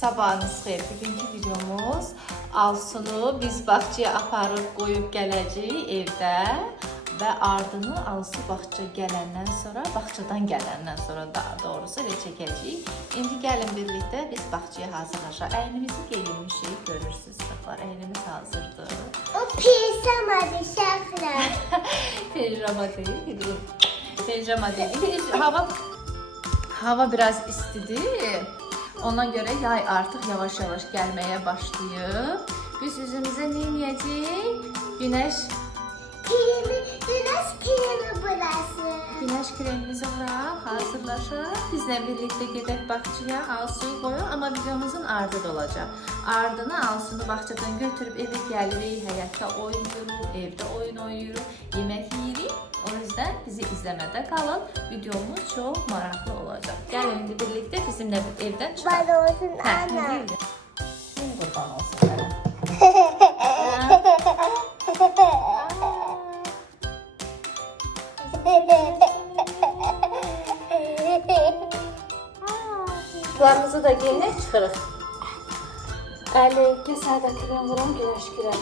Sabahınız xeyir. Bugünkü videomuz Alsunu biz bağçaya aparıb qoyub gələcəyik evdə və ardını Alsu bağça gələndən sonra, bağçadan gələndən sonra daha doğrusu elə çəkəcəyik. İndi gəlin birlikdə biz bağçaya hazırlaşaq. Əynimizi geyinmişik, görürsünüz uşaqlar. Əynimiz hazırdır. O pijamadır uşaqlar. Pijama deyil, pijama deyil. Hava biraz istidir. Ona göre yay artık yavaş yavaş gelmeye başlıyor. Biz yüzümüze ne yiyeceğiz? Güneş Kremi burası. Güneş kremimizi bırak, hazırlaşır. Bizle birlikte gidip bahçeye Alsu'yu koyuyor ama videomuzun ardı olacak. Ardını Alsu'nu bahçeden götürüp eve gelirik, həyətdə oynuyoruz, evde oyun oynuyoruz, yemek yiyirik. O yüzden bizi izlemede kalın. Videomuz çok meraklı olacak. Gelin birlikte bizimle evden çıkalım. Bana olsun ana. Senin kurban olsun sana. Kızlarımızı da giyinip çıkarıq. Əli, kəsədə krem vuram, güneş krem.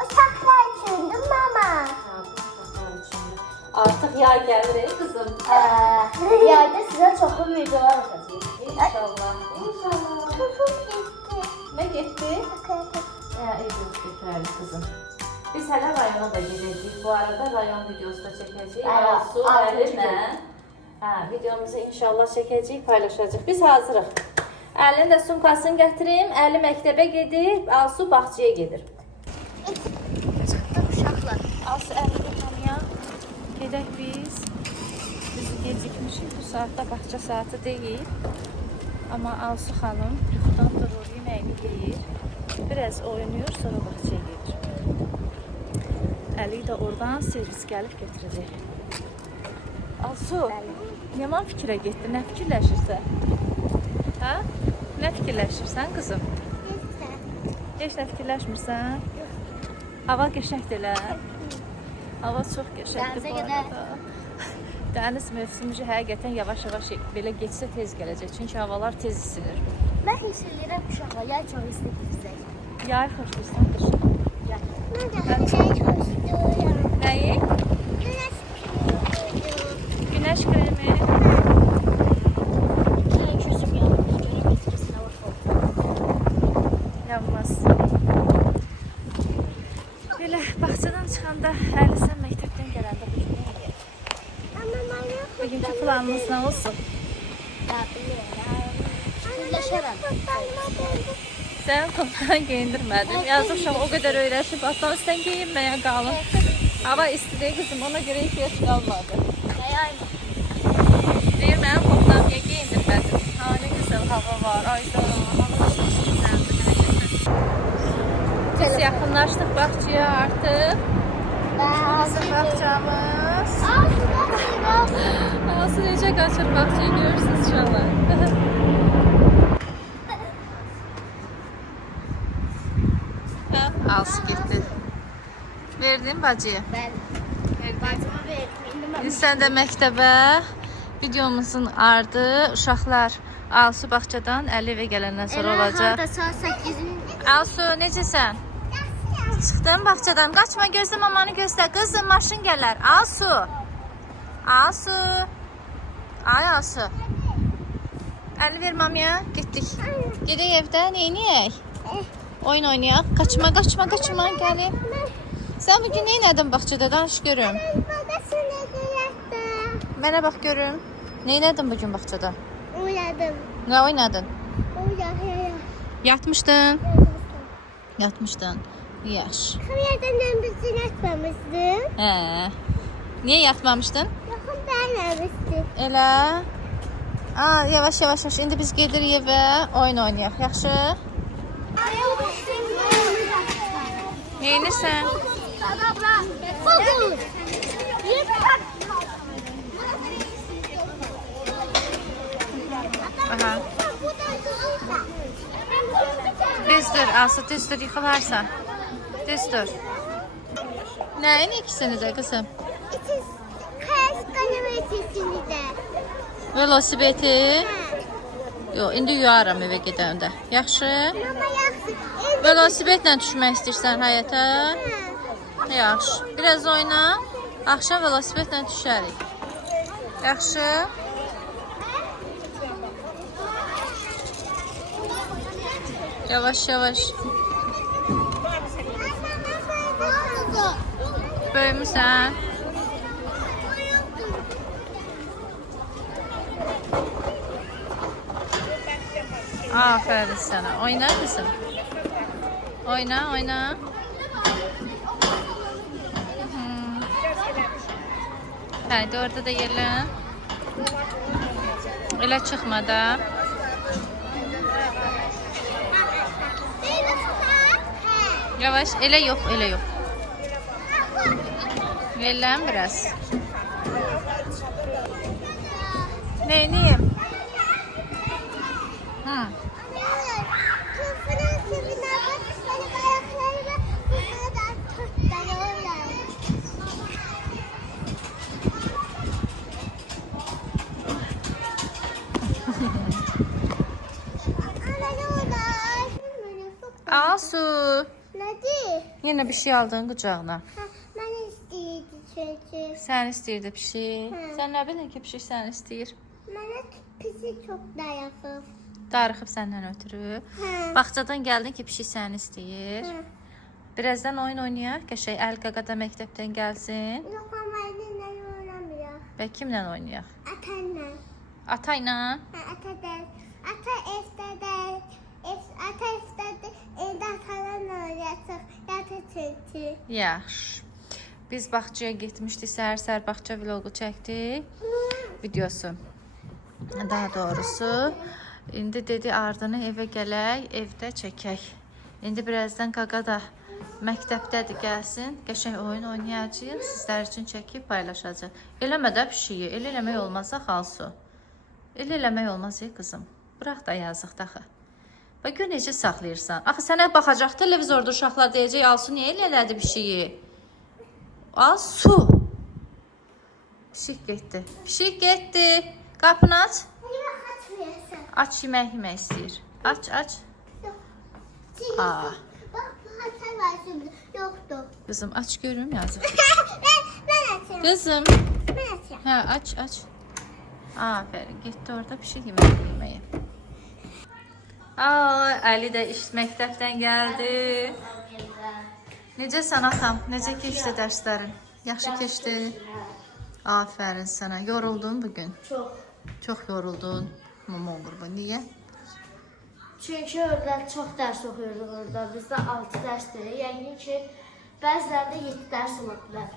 Uşaqlar üçündür mama. Artık yay gelir kızım. Yayda size çoxlu videolar atacağım. İnşallah. İnşallah. Tuzum gitti. Ne gitti? İyi götürelim kızım. Biz hələ rayona da gedəcəyik. Bu arada rayon videosu da çəkəcəyik. Alsu, Əlinlə. Videomuzu inşallah çəkəcəyik, paylaşacağıq. Biz hazırıq. Əlinin də sumkasını gətirim. Əli məktəbə gedir, Alsu bağçaya gedir. Çıxdıq uşaqlar. Alsu Əli tutmaya gedək biz. Biz gecikmişik. Bu saatda bağça saati deyil. Amma Alsu xanım yuxudan durur, yeməyini yeyir. Biraz oynuyor, sonra bağçaya gedir. Əli də oradan servis gəlib götürəcək. Alsu, yaman fikrə getdi. Nə fikirləşirsən? Hə? Nə fikirləşirsən qızım? Heç nə fikirləşmirsən? Hava qəşəngdir elə. Hava çox qəşəngdir bu arada. Dəniz mövsümü həqiqətən yavaş-yavaş belə geçsə tez gələcək. Çünki havalar tez isinir. Mən hiss edirəm uşaqlar, yay çox istəyirəm. Yay xoşlayırsan qışın? Mən də hər şey çox istəyirəm. Nəyi? Güneş kremi. Yanmaz. Belə bağçadan çıxanda Əli sən məktəbdən gələndə bugün nə edək? Bugünkü planımız nə olsun? Sən topdan geyindirmədin. Yazıq uşaq o qədər öyrəşib atdan üstən geyinməyə qalın. Hava istidir qızım, ona görə ihtiyac qalmadı. Deyir mənim topdan niyə geyindirmədin? Ha, nə gözəl hava var. Ayda, hava çox gözəldir. Biz yaxınlaşdıq bağçaya artıq. Bizim bağçamız. Alsu necə qaçır bağçayı görürsünüz inşallah. Alsu getdi. Verdin bacıya? Bacıma verdim. Biz sən də məktəbə. Videomuzun ardı uşaqlar Alsu bağçadan Əli evə gələndən sonra olacaq. Hada saat 8-in. Alsu necəsən? Çıxdım bağçadan. Qaçma, gözlə mamanı gözlə. Qızım maşın gələr. Alsu. Alsu. Ay Alsu. Əli ver mamaya. Getdik. Gedək evdə nə edək? Oyun oynayaq. Qaçma, qaçma, qaçma gəlim. Sən bugün nə edin bağçada? Danış görüm. Mənə bax görüm. Nə edin bugün bağçada? Oynadım. Nə oynadın? Oynadım. Yatmışdın. Yatmışdın. Yaş. Kameradan bizi yatmamışdın. Hə. Niyə yatmamışdın? Yaxın bəyənməmişdin. Elə. Yavaş yavaş. İndi biz gedirik evə, oyun oynayaq. Yaxşı? Nə edirsən? Fokus. Aha. Düzdür, Alsu düzdür, yıkılarsan. Düzdür. Nəyin ikisini də qızım? Kaç tane var ikisini de? Velosipedi. Yox, indi yuyaram evə gedəndə. Yaxşı? Mama yaxşı. Velosipedlə düşmək istəyirsən həyətə? Yaxşı. Biraz oyna. Axşam velosipedlə düşərik. Yaxşı? Yavaş yavaş. Böyümüsən. Aferin sana. Oyna kızım. Oyna, oyna. Haydi orada da yerlen. Öyle çıkma da. Yavaş, ele yok, ele yok. Yerlen biraz. Neyim? Hı. Asu. Nədir? Yine bir şey aldın kucağına. Mən istəyirdim çünki. Sen istəyirdi bir şey. Hı. Sen ne bilin ki bir şey sen istəyir. Mənə pisi çox dayaqıb. Darıxıb səndən ötürü. Hə. Bağçadan gəldin ki bir şey sən istəyir. Hə. Birazdan oyun oynayaq. Qəşəng əl qaqada məktəbdən gəlsin. Yox, amma əlinlə oynamırıq. Və kimlə oynayaq? Atanla. Ata ilə. Ata da. Ata evdədir. Ata evdədir. Evdə atalarla oynayacaq. Yatı çünki. Yaxşı. Biz bağçaya getmişdik. Səhər-səhər bağça vlogu çəkdik. Videosu. Daha doğrusu. İndi dedi ardını evə gələk, evdə çəkək. İndi birazdan qaqa da məktəbdədir, gəlsin. Qəşəng oyun oynayacağıq. Sizlər üçün çəkib paylaşacaq. Eləmə də bir şeyi. Elə eləmək olmaz Xalsu. Elə eləmək olmaz qızım. Bıraq da yazıq daxı. Bax gör necə saxlayırsan. Axı sənə baxacaq televizorda uşaqlar deyəcək, Alsu niyə elə elədi bir şeyi? Alsu. Pişik getdi. Pişik getdi. Qapını aç. Niyə açmıyorsun? Aç yemək istəyir. Aç, aç. Aa. Bax, ata var şimdi. Yoxdur. Kızım aç görüm yazıq. Mən açayım. Kızım. Mən açayım. Hə, aç, aç. Aferin. Getdi orada pişik yeməyə. Aa, Ali də iş məktəbdən gəldi. Necə sən atam? Necə keçdi dərslərin? Yaxşı keçdi. Aferin sana. Yoruldun bugün. Çox. Çox yoruldun. Mamon qurban. Niyə? Çünki orada çox dərs oxuyurduq orada. Bizdə 6 dərsdir. Yəni ki, bəzilərində 7 dərs olurdular.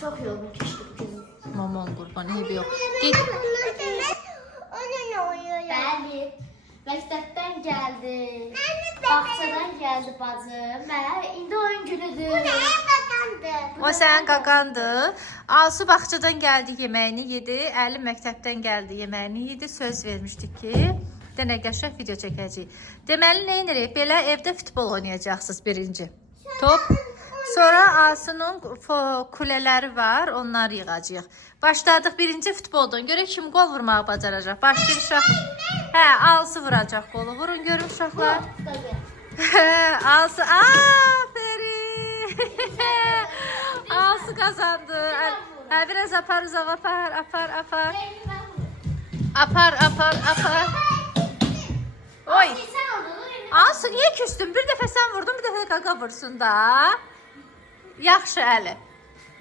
Çox yorğun keçdi bu gün. Mamon qurban. Eybi yox. Get. Onunla oynuyor. Bəli. Məktəbdən gəldi. Bağçadan gəldi bacım. Mənə indi oyun günüdür. Bu nəyə qaqandı? O sənin qaqandı. Alsu bağçadan gəldi, yeməyini yedi. Əli məktəbdən gəldi, yeməyini yedi. Söz vermişdik ki, denə qəşəng video çəkəcəyik. Deməli, nə edirik? Belə evdə futbol oynayacaqsınız birinci. Top. Sonra Alsunun kuleləri var, onları yığacağıq. Başladıq birinci futboldan. Görək kim qol vurmağı bacaracaq. Başlayır uşaq. Hə, Alsu vuracaq qolu. Vurun görün uşaqlar. Alsu, aferin. Alsu kazandı. Hə, biraz apar uzav, apar, apar, apar. Apar, apar, apar. Oy. Alsu niye küstün? Bir dəfə sən vurdun, bir dəfə qaqa vursun da. Yaxşı Əli.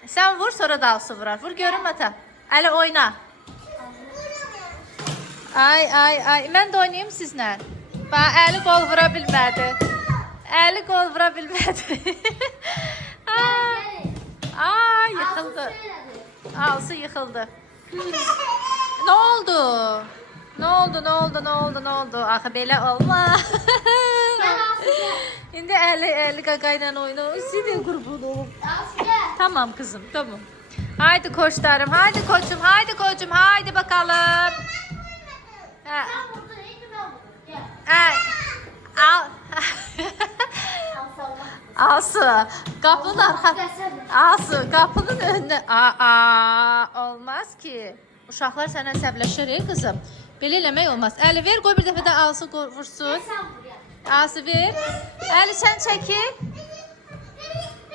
Sən vur, sonra da Alsu vurar. Vur görüm ata. Əli oyna. Ay, ay, ay. Mən də oynayayım sizlə. Bax, Əli qol vura bilmədi. Əli qol vura bilmədi. Ay, yıxıldı. Alsu yıxıldı. Ne oldu? Ne oldu, ne oldu, ne oldu, ne oldu? Axı belə olmaz. İndi Əli qaqa ilə oynuyor. Sizin qurban olum. Tamam kızım, tamam. Haydi koçlarım, haydi koçum, haydi koçum, haydi bakalım. Ha. Al. Alsu, kapının Alsu, kapının önüne. Olmaz ki. Uşaqlar sənə əsəbləşir, kızım. Belə eləmək olmaz. Əli ver, qoy bir dəfə də Alsı vursun. Sen buraya. Alsı ver. Əli sən çəkil.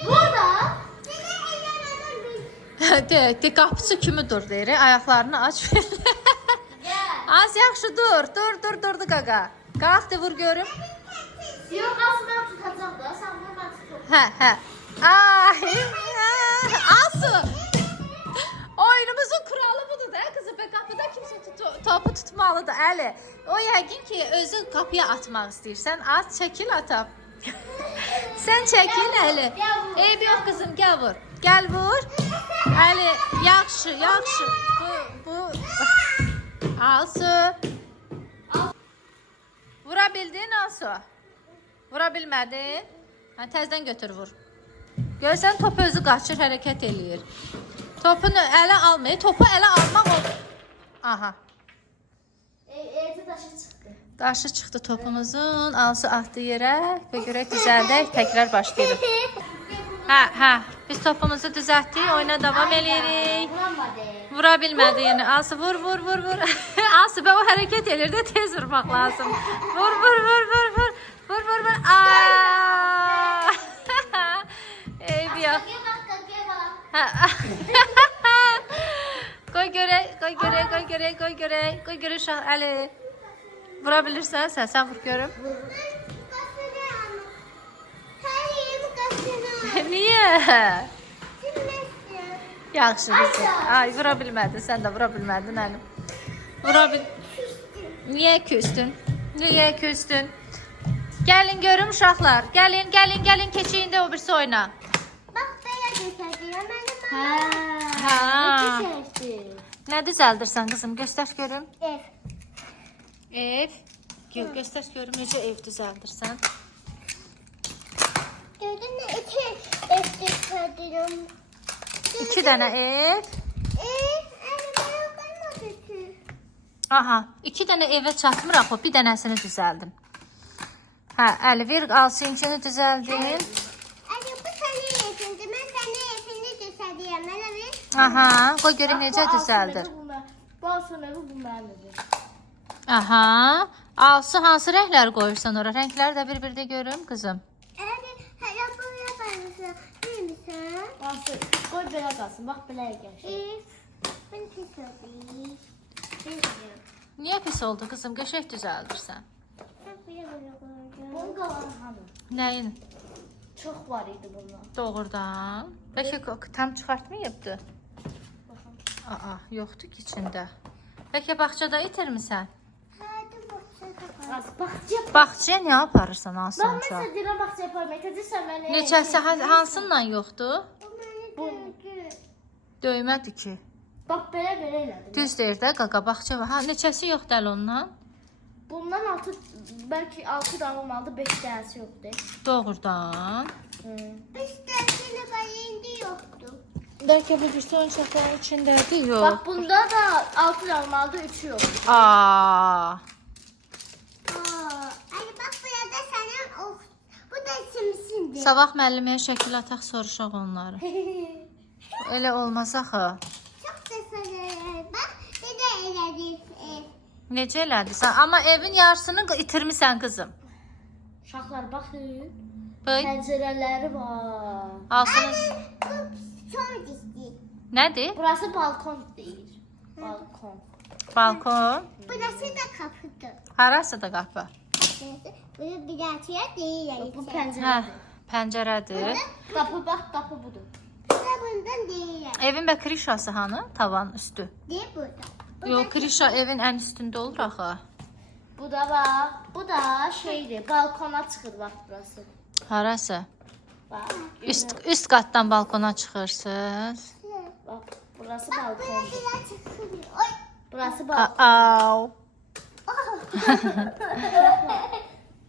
Burada. De qapıçı kimi dur deyir. Ayaqlarını aç ver. Az yaxşı dur. Durdu qaqa. Qalx de vur görüm. Yok aslında ben tutacağım da. Sen bunu ben tutuyorum. Hə. Ay. Alsı. Oyunumuzun kuralı budur da qızım. Qapıda kimsə topu tutmalıdır Əli. O yəqin ki özü qapıya atmaq istəyirsən. Az çəkil atam. Sən çəkil Əli. Eyb yox qızım, gəl vur. Gəl vur. Əli, yaxşı. Bu. Alsu. Vura bildin Alsu? Vura bilmədin? Hə, təzdən götür vur. Görsən top özü qaçır, hərəkət eləyir. Topunu ələ almayı, topu ələ almaq olur. Aha. Evde taşı çıktı. Daşı çıxdı topumuzun. Alsu atdı yerə və görək düzəldək. Təkrar başlayırıq. Hə. Biz topumuzu düzəltdik. Oyuna davam edirik. Vuramadı. Vura bilmədi yəni. Alsu vur. Alsu bə o hərəkət edir də tez vurmaq lazım. Vur. Aa! Eybi yox. Qoy görək uşaq Əli. Vura bilirsən sən vur görüm. Niyə? Yaxşı qızım. Ay vura bilmədin, sən də vura bilmədin Əli. Niyə küstün? Gəlin görüm uşaqlar. Gəlin keçin də o birisi oyna. Bak böyle gösteriyor. Ha. Nə düzəldirsən qızım? Göstər görüm. Ev. Göstər görüm necə ev düzəldirsən. Gördün mü? İki ev gösteriyorum. 2 dənə ev. Aha, 2 dənə evə çatmır axı, bir dənəsini düzəldin. Hə, Əli ver Alsınkini düzəldin. Anne bu senin evindi. Ben senin evini düzelteyim. Bana ver. Aha, qoy görüm necə düzəldir. Bu Alsın evi bu benim evim. Aha, Alsı hansı rənglər qoyursan ora? Rəngləri də bir-bir də görüm qızım. Anne hala buraya bakmışsın. Değil misin? Alsın. Koy böyle kalsın. Bak böyle gel. Ben pis olayım. Niyə pis oldu qızım? Qəşəng düzəldirsən. Bunun qalanı hanı? Nəyin? Çox var idi bundan. Doğrudan. Bəlkə tam çıxartmayıbdı. Aa, yoxdur ki içində. Bəlkə bağçada itirmisən? Bağçaya nə aparırsan Ben Alsınca? mesela dirə baxça yaparım. Etəcəksən məni. Neçəsi hansından yoxdur? Bu. Döymədir ki. Bax belə elədim. Düz deyir də qaqa bağça var. Ha neçəsi yoxdur əl ondan? Bundan 6 belki 6 dənə olmalı, 5 dənəsi yoxdur. Doğrudan. 5 dənəsi var indi yoxdur. Bəlkə bu birisi oyuncaqların içindədir, yox. Bax bunda da 6 dənə olmalı, 3 yoxdur. Aa. Ay bax burada sənin bu da simsindir. Sabah müəlliməyə şəkil ataq soruşaq onları. Elə olmaz axı. Çox səslər. Bax necə elədik. Necə elədirsən? Amma evin yarısını itirmisən qızım. Uşaqlar baxın. Bıy. Pəncərələri var. Alsınız. Çox disdik. Nədir? Burası balkon deyir. Balkon. Balkon. Burası da kapıdır. Harası da qapı. Bunu bir açıya değil. Bu Hə, pəncərədir. pəncərədir. Qapı bax, qapı budur. Burada bundan değil. Evin bə krişası hanı? Tavan üstü. Değil burada. Yox, krişa evin ən üstündə olur axı. Bu da bax, bu da şeydir. Balkona çıxır bax burası. Harası? Bax. Üst qatdan balkona çıxırsınız. Bax, burası balkon. Burası balkon. Au.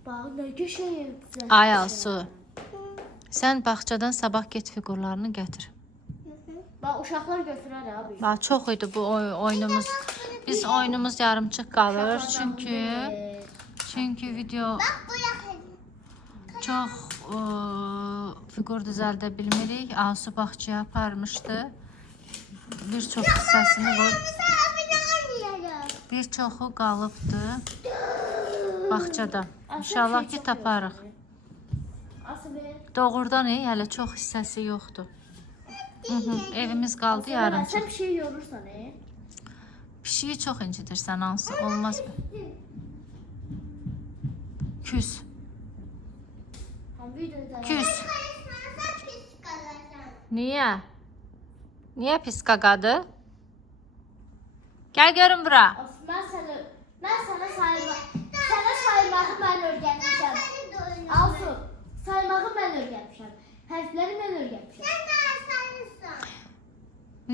Bax, nə gözəl. Ay Alsu. Sən bağçadan sabah get fiqurlarını gətir. Bax, uşaqlar götürər abi. Bax, çox idi bu oyunumuz. Biz oyunumuz yarımçıq qalır. Çünki video çox fiqur düzəldə bilmirik. Alsu bağçaya aparmışdı. Bir çox hissəsini Bir çoxu qalıbdı bağçada. İnşallah ki taparıq. Doğrudan hələ çox hissəsi yoxdur. Evimiz qaldı yarımçıq. Sən bir şey yorursan, Pişiyi çox incidirsən, hansı olmaz mı? Küs. Küs. Niyə? Niyə pis qaqadı? Gəl görün bura. Mən sənə saymağı mən öyrətmişəm. Alsu, saymağı mən öyrətmişəm. Hərfləri mən öyrətmişəm. Sən də sayırsan.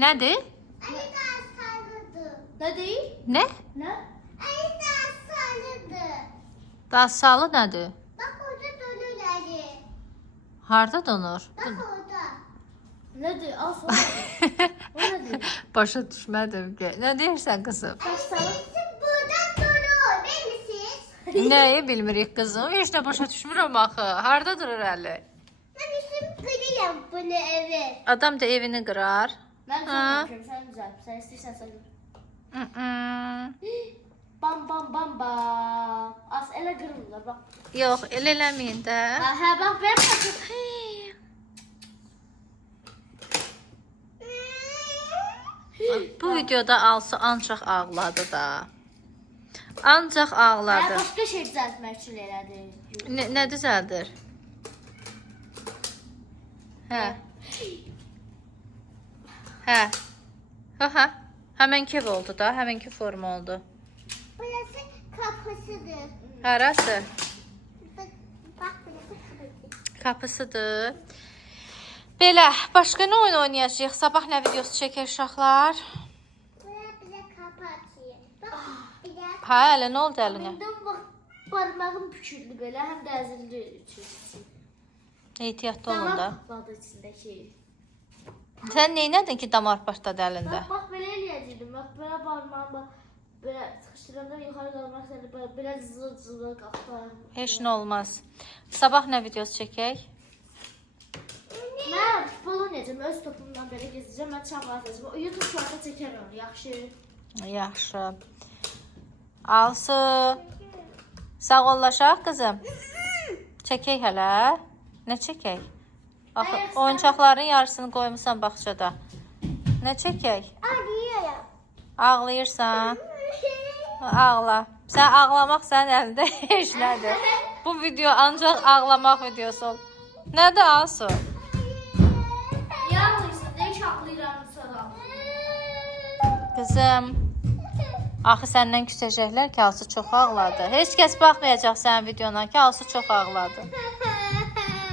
Nədir? Ali də sayırdı. Nə deyil? Nə? Nə? Ali də sayırdı. Qasalı nədir? Bax orada donur Ali. Harda donur? Bax orada. Nədir? Alsu. O nədir? Başa düşmədim ki. Nə deyirsən qızım? Bizim burada donur, bilmisiniz? Nəyi bilmirik qızım? Heç nə başa düşmürəm axı. Harda durur əli? Mən bizim qırıyam bunu evi. Adam da evini qırar. Mən düzəltmişəm, sən düzəlt. Sən istəyirsən sən düzəlt. Bam bam bam bam. Az elə qırmırlar bax. Yox, elə eləməyin də. Hə bax ben baxım. Bu videoda Alsu ancaq ağladı da. Ancaq ağladı. Başqa şey düzəltmək üçün elədi. Nə düzəldir? Hə. Hə. Ha. Həmənki oldu da, həmənki form oldu. Burası kapısıdır. Harası? Bax burası kapısı. Kapısıdır. Belə, başqa nə oyun oynayacağıq? Sabah nə videosu çəkir uşaqlar? Buraya bilə kapı açıyor. Bax, bilə. Hə, elə nə oldu əlinə? Məndən bax, barmağım pükürdü belə, həm də əzildi üçün. Ehtiyatlı olun da. Damar patladı içindəki. Sən neynədin ki, damar partladı əlində? Bax, belə eləyəcəkdim. Bax, belə barmağım, bax, belə sıxışdıranda yuxarı qalmaq səni belə zıl-zılı qalxdı. Heç nə olmaz. Sabah nə videosu çəkək? Mən futbol oynayacağım, öz topumdan belə gezəcəm, mən çam atacağım. YouTube şarkı çəkərəm, yaxşı. Yaxşı. Alsu. Sağ ollaşaq qızım. Çəkək hələ. Nə çəkək? Axı, oyuncaqların yarısını qoymusan bağçada. Nə çəkək? Ağlayıram. Ağlayırsan. Ağla. Sən ağlamaq sənin əlində heç nədir. Bu video ancaq ağlamaq videosu olur. Nədir Alsu? Niyə ağlayırsan? Nə ki ağlayıram sonra? Qızım. Axı səndən küsəcəklər ki, Alsu çox ağladı. Heç kəs baxmayacaq sənin videona ki, Alsu çox ağladı.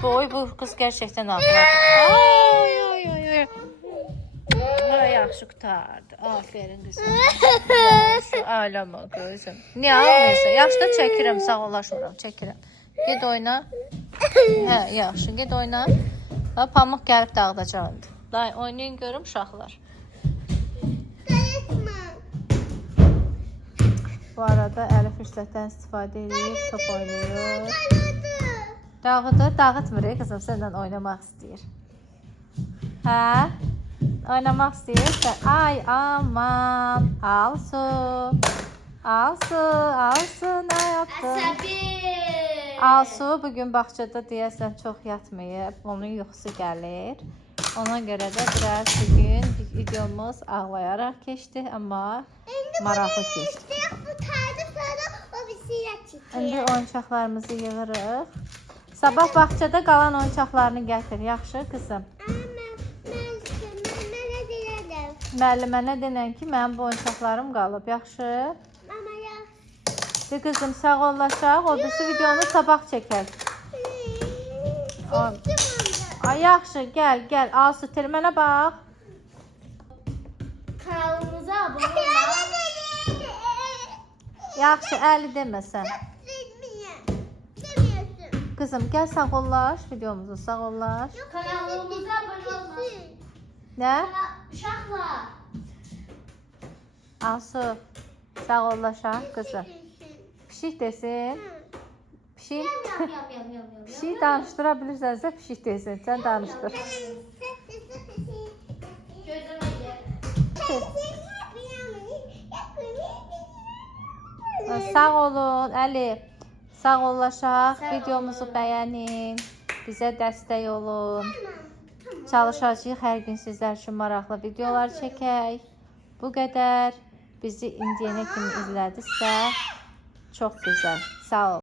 Bu qız gerçəkdən ağladı. Ay. Ay, yaxşı qutardı. Aferin qızım. Ağlama qızım. Niyə ağlayırsan? Yaxşı da çəkirəm, sağollaşmıram, çəkirəm. Ged oyna. Hə, yaxşı, ged oyna. Pamuk gəlib dağıdacaq indi. Day, oynayın görüm uşaqlar. Bu arada Əli fürsətdən istifadə edib top oynayır. Dağıdır, dağıtmır qızım, səndən oynamaq istəyir. Hə? Oynamaq istəyirsən? Ay, aman, Alsu. Alsu, nə yaptın? Əsəbi. Alsu bugün bağçada deyəsən çox yatmayıb, onun yuxusu gəlir. Ona görə də biraz bugün videomuz ağlayaraq keçdi, amma maraqlı keçdi. İndi oyuncaqlarımızı yığırıq. Sabah bağçada qalan oyuncaqlarını gətir, yaxşı qızım? Müəllimənə denən ki, mənim bu oyuncaqlarım qalıb, yaxşı? De qızım, sağ ollaşaq, o birisi videonu sabah çəkək. Ay, yaxşı, gəl, Alsu, mənə bax. Kanalımıza abunə olaq. Yaxşı, Əli deməsən. Qızım, gəl sağ ollaş, videomuzu sağ ollaş. Kanalımıza abunə olaq. Nə? Uşaqlar. Alsu, sağ ollaşaq, qızım. Pişik desin. Pişik. Pişik danışdıra bilirsənsə pişik desin. Sən danışdır. Gözləmə gəl. Sağ olun Əlif. Sağ ollaşaq. Sağ Videomuzu olun. bəyənin. Bizə dəstək olun. Çalışacağıq hər gün sizlər üçün maraqlı videolar çəkək. Bu qədər. Bizi indiyənə kimi izlədinizsə çox gözəl. Sağ ol.